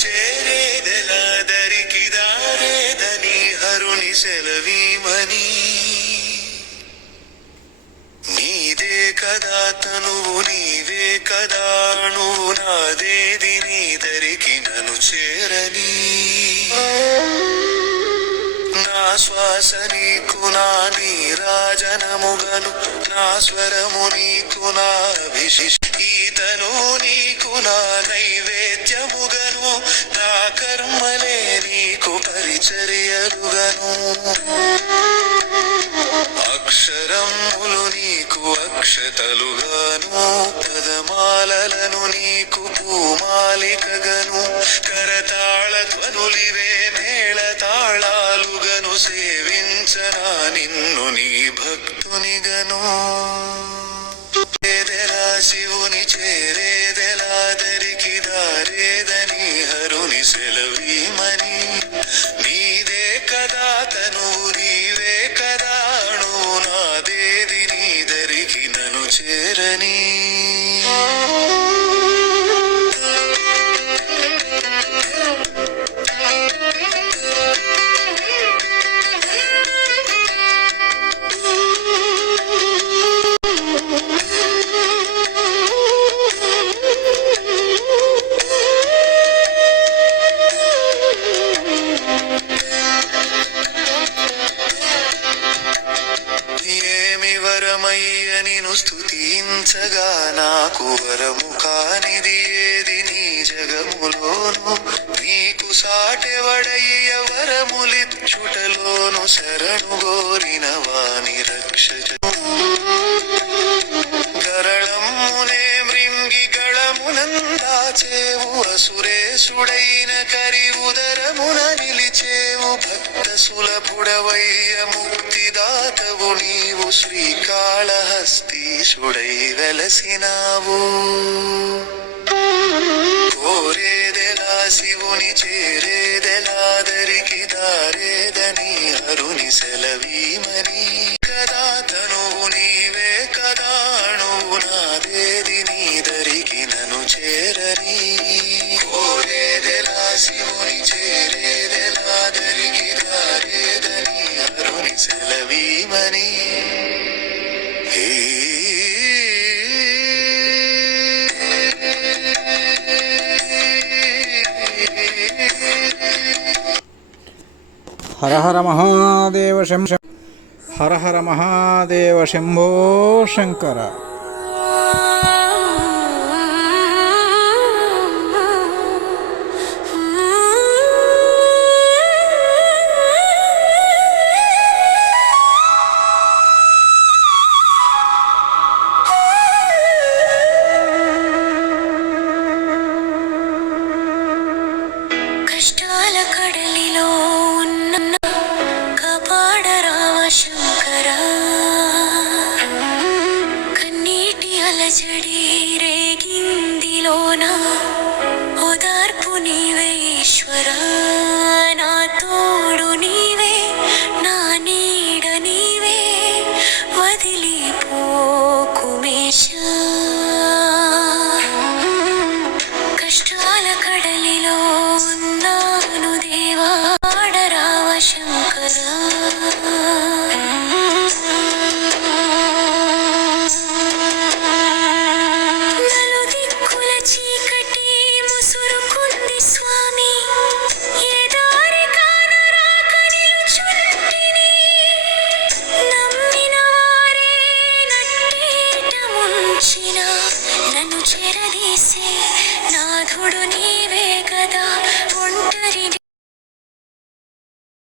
చేరేదెలా దరికి దారేదని హరుని సెలవీమని. నీదే కదా తనువు నీవే కదా నువ్వు నాదేది నీ దరికి నన్ను చేరని. నా శ్వాస నీకు నా నీరాజనముగను నా స్వరము నీకు నా అభిషిష్టను నీకు నా నైవేద్యముగను నా కర్మలే నీకు పరిచర్యలుగను. అక్షరములు నీకు అక్షతలుగాను పదమాలలను నీకు పూమాలికగను కరతాళ ధ్వనులివే మేళ తాళాలుగను సేవించనా నిన్ను నీ భక్తునిగను. చేరేదెలా శివుని చేరేదెలా దరికి దారేదని హరుని సెలవీమని. నీదే కదా తనువు నీవే కదా అణువు నాదేది నీ దరికి నన్ను చేరని. నిన్ను స్తుతించగా నాకు వరము కానిది ఏది నీ జగములోను. నీకు సాటెవడయ్య వరములిచ్చుటలోను శరణు గోరిన వాని రక్షజ. గరళమునే మృంగి గళమునందాచేవు అసురేశుడైన కరి ఉదరమున నిలిచేవు భక్త సులభుడవయ్య ముక్తిదాతవు నీవు శ్రీకాళహస్తీశుడై వెలసినావు. కోరేదెలా శివుని చేరేదెలా దరికి దారేదని హరుని సెలవీమని. కదా తనువు నీవే కదా అణువు నాదేది నీ దరికి నన్ను చేరని. కోరేదెలా శివుని చేరేదెలా దరికి దారేదని హరుని సెలవీమని. హర హర మహాదేవ శంభో హర హర మహాదేవ శంభో శంకర. కష్టాల కడలిలో కాపాడరావ శంకర. కన్నీటి అలజడి రేగిందిలోన ఓదార్పు నీవే ఈశ్వర. నా తోడు నీవే నా నీడ నీవే వదిలిపోకుమేశ. కష్టాల కడలిలో ఉన్నాను దేవా ఆడరావ శంకర. నలుదిక్కుల చీకటి ముసురుకుంది స్వామి. ఏ దారి కానరాక నిలుచుంటిని. నమ్మిన వారే నట్టేట ముంచిన నన్ను చెరదీసే